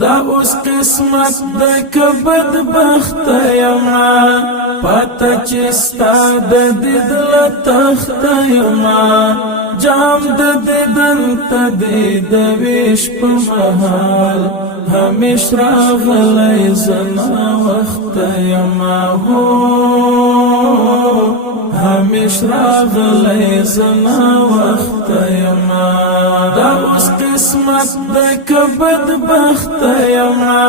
دا اوس قسمت د کبد بخت یما پته چې ستا د دل تخت یما جام د دیدن ته د ویش په محال همیش راغلی زما وخت یما هو همیش راغلی زما وخت یما دا اوس قسمت د کبد بخت یما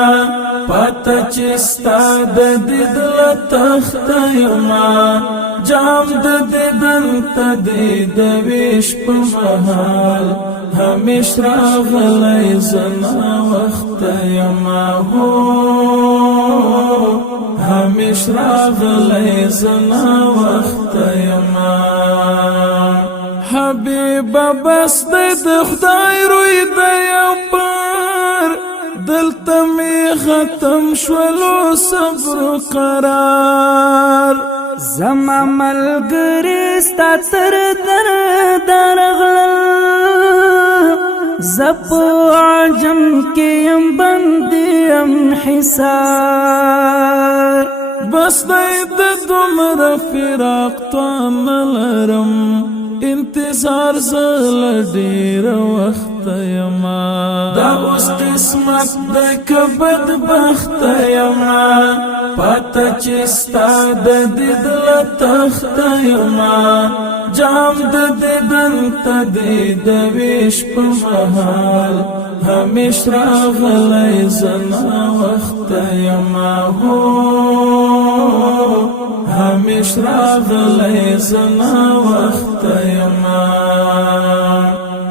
پته چې ستا د دل تخت یما جام د دیدن ته د ویش په محال همیش راغلی زما وخت یما هو همیش راغلی زما وخت یما حبیب بس د خدای روی د یو پر دلته می ختم شولو صبر قرار زما ملګری ستا تر درغلل زپ عجم کې یم بندیم حصار بس د دومره فراق توان لرم انتظار زل ډیر وخت یما دا اوس قسمت د کبد بخت یما پته چې ستا د دل تخت یما جام د دیدن ته د ویش په محال همیش راغلی زما وخت یما هو همیش راغلی زما وخت یما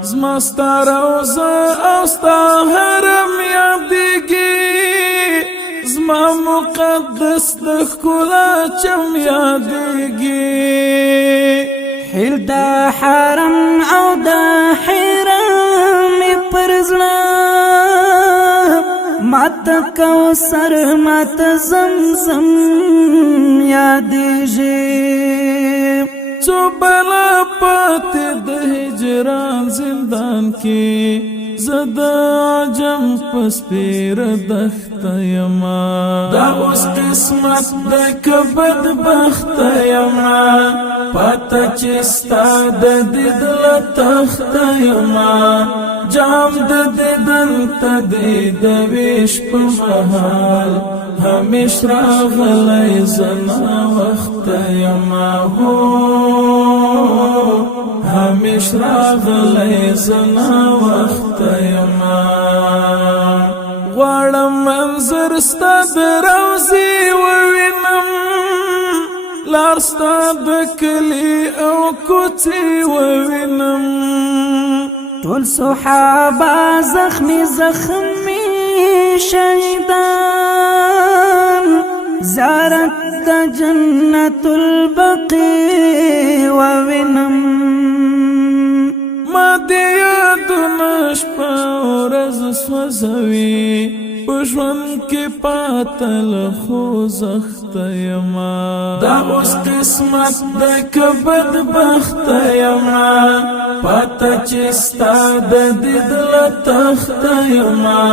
زما ستا روزه او ستا حرم یادیږي زما مقدس د ښکلا چم یادیږي حل دا حرم او دا حرم پر زړه ماته کوثر ماته زمزم یادیږي څو بلا پاتې د هجران زندان کې زد عجم پسپیر دخت یما دا اوس قسمت د کبد بخت یما پته چې ستا د دل تخت یما جام د دیدن ته د ویش په محال همیش راغلی زما وخت یما هو همیش راغلی زما وخت یما غواړم منظر ستا د روضې ووینم لار ستا د کلي او کوڅې ووینم ټول صحابه زخمی شهیدان زیارت د جنت البقیع ووینم ما دې یادونه شپه ورځ سوځوي په ژوند کې پاتل خوځښت یما دا اوس قسمت د کبد بخت یما پته چې ستا د دل تخت یما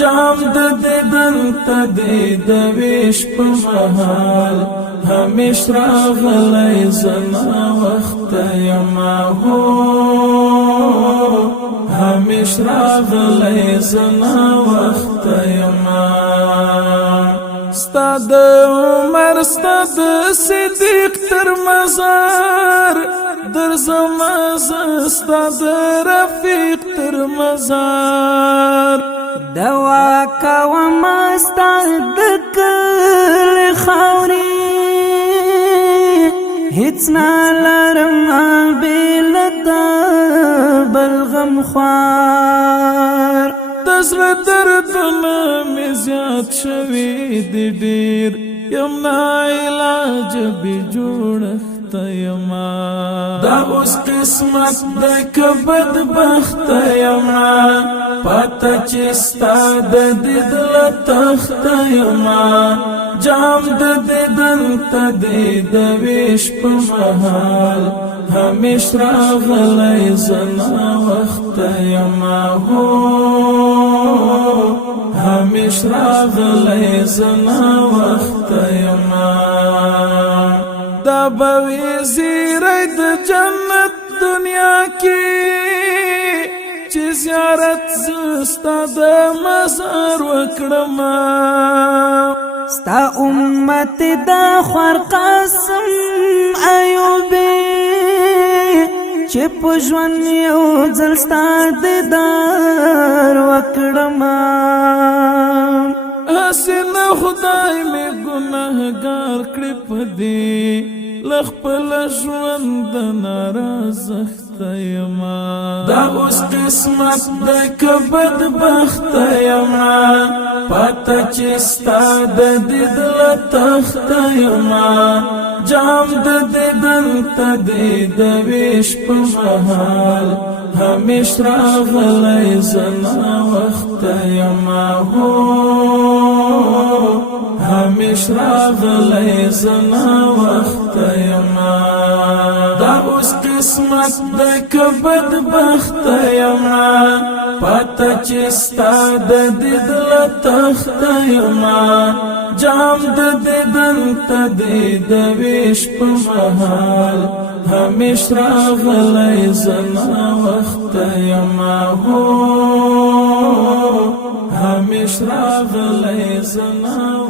جام د دیدن ته د ویش په محال همیش راغلی زما وخت یما هو همیش راغلی زما وخت یما ستا د عمر ستا د صدیق تر مزار در زما ستا د رفیق تر مزار دوا کوم ستا د کلی خاورې هیڅ نه لرم بېل د بلغم خوار د زړه دردونه مې زیات شوي دي ډېر یم ناعلاج بې جوړښت یما دا اوس قسمت د کبد بخت یما پته چې ستا د دل تخت یما جام د دیدن ته د ویش په محال همیش راغلی زما وخت یما هو همیش راغلی زنا وخت یما دا بوی زیری د جنت دنیا کی چی زیارت زستا د مزار وکړما ستا امت دا خوار قاسم ایوبی چی پجوان یو ځل ستا دیدار وکړما حسین خدای می گناهگار کړی پدی لخپل ژوند نارازخت یما دا اوس قسمت د کبد بخت یما پته چې ستا د دیدل تخت یما جام د دیدن ته د ویش په محال همیش راغلی زنا وخت یما هو همیش راغلی زنا وخت یما دا اوس قسمت د کبد بخت یما پته چې ستا د دیدل تخت یما جام د دیدن ته د ویش په محال همیش راغلی زنا وخت یما هو همیش راغلی زنا